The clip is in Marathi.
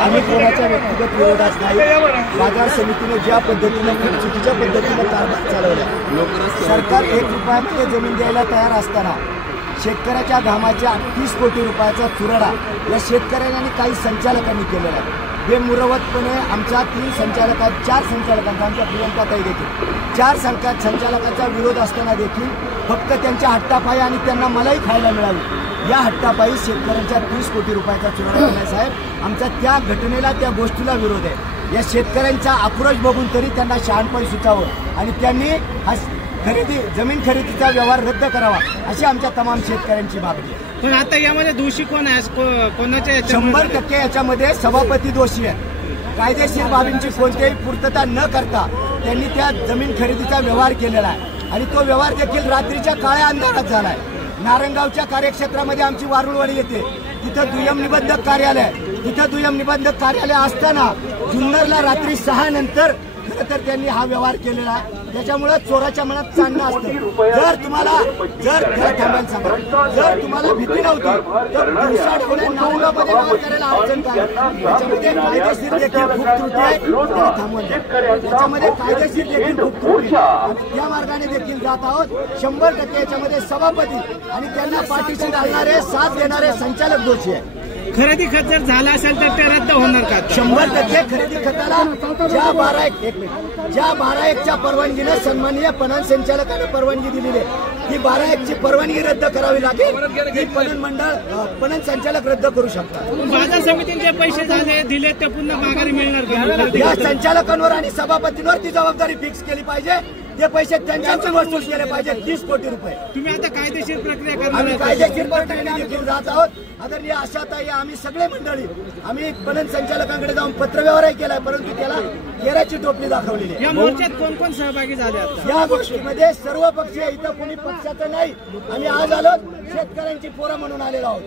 आम्ही कोणाच्या व्यक्तिगत विरोधात नाही। बाजार समितीने ज्या पद्धतीने चुकीच्या पद्धतीने कारभार चालवला, सरकार 1 रुपयामध्ये जमीन द्यायला तयार असताना शेतकऱ्याच्या घामाच्या 30 कोटी रुपयाचा चुराडा या शेतकऱ्यांनी काही संचालकांनी केलेला आहे। बेमुरवतपणे आमच्या 3 संचालकांचा 4 संचालकांचा आमच्या प्रियंकाताई देखील 4 संचालकांचा विरोध असताना देखील फक्त त्यांच्या हट्टापायी आणि त्यांना मलाही खायला मिळावी या हट्टापायी शेतकऱ्यांच्या 30 कोटी रुपयाचा चुराडा केला। साहेब, आमचा त्या घटनेला त्या गोष्टीला विरोध आहे। या शेतकऱ्यांचा आक्रोश बघून तरी त्यांना शहाणपण सुचावं आणि त्यांनी हा जमीन खरेदीचा व्यवहार रद्द करावा अशी आमच्या तमाम शेतकऱ्यांची मागणी आहे। पण आता यामध्ये दोषी कोण आहे? कोणाच्या 100% याच्यामध्ये सभापती दोषी आहे। कायदेशीर बाबींची कोणतीही पूर्तता न करता त्यांनी त्या जमीन खरेदीचा व्यवहार केलेला आहे आणि तो व्यवहार देखील रात्रीच्या काळ्या अंधारात झाला आहे। नारंगावच्या कार्यक्षेत्रामध्ये आमची वारुळवाडी येते, तिथं दुय्यम निबंधक कार्यालय असताना जुन्नरला रात्री 6 नंतर खरं तर त्यांनी हा व्यवहार केलेला आहे। त्याच्यामुळे चोराच्या मनात चांगलं असतं। जर तुम्हाला भीती नव्हती तर दिवसाढवळ्या नारंगामध्ये व्यवहार करायला अडचण काय? त्याच्यामध्ये कायदेशीर देखील खूप त्रुटी आहे, थांबवून त्याच्यामध्ये कायदेशीर देखील खूप त्रुटी आहे आणि त्या मार्गाने देखील जात आहोत। 100% याच्यामध्ये सभापती आणि त्यांना पाठीशी घालणारे साथ देणारे संचालक दोषी आहे। खरेदी खत जर झाला असेल तर ते रद्द होणार का? 100% खरेदी खताला ज्या 12/1च्या परवानगीने सन्माननीय पणन संचालकाने परवानगी दिलेली आहे, ती 12/1ची परवानगी रद्द करावी लागेल। ती पणन संचालक रद्द करू शकतात। बाजार समितीचे पैसे झाले दिले ते पुन्हा माघारी मिळणार का? या संचालकांवर आणि सभापतींवर ती जबाबदारी फिक्स केली पाहिजे। ते पैसे त्यांच्याच वसूल केले पाहिजे 30 कोटी रुपये। तुम्ही आता कायदेशीर प्रक्रिया करणार? आम्ही कायदेशीर प्रक्रियेने देखील जात आहोत। आदरणीय आशाताई, आम्ही सगळे मंडळी आम्ही पणन संचालकांकडे जाऊन पत्रव्यवहारही केलाय, परंतु त्याला येराची टोपली दाखवलेली आहे। या मोर्चात कोण कोण सहभागी झाले? या गोष्टीमध्ये सर्व पक्षीय, इथं कोणी पक्षाचं नाही। आम्ही आज आलो शेतकऱ्यांची पोरं म्हणून आलेलो आहोत।